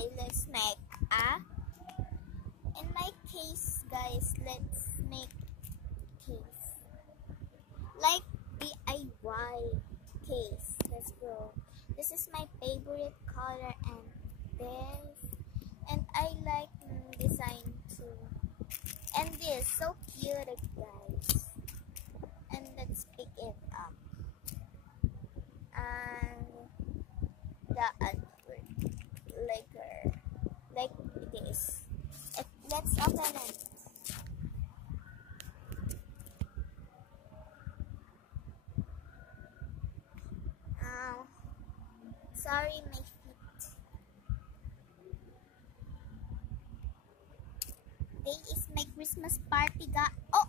Let's make a, in my case guys, let's make case like DIY case. Let's go. This is my favorite color and this, and I like design too, and this so cute guys. And let's pick it up and the other like this. Let's open it. Sorry, my feet. Today is my Christmas party, oh,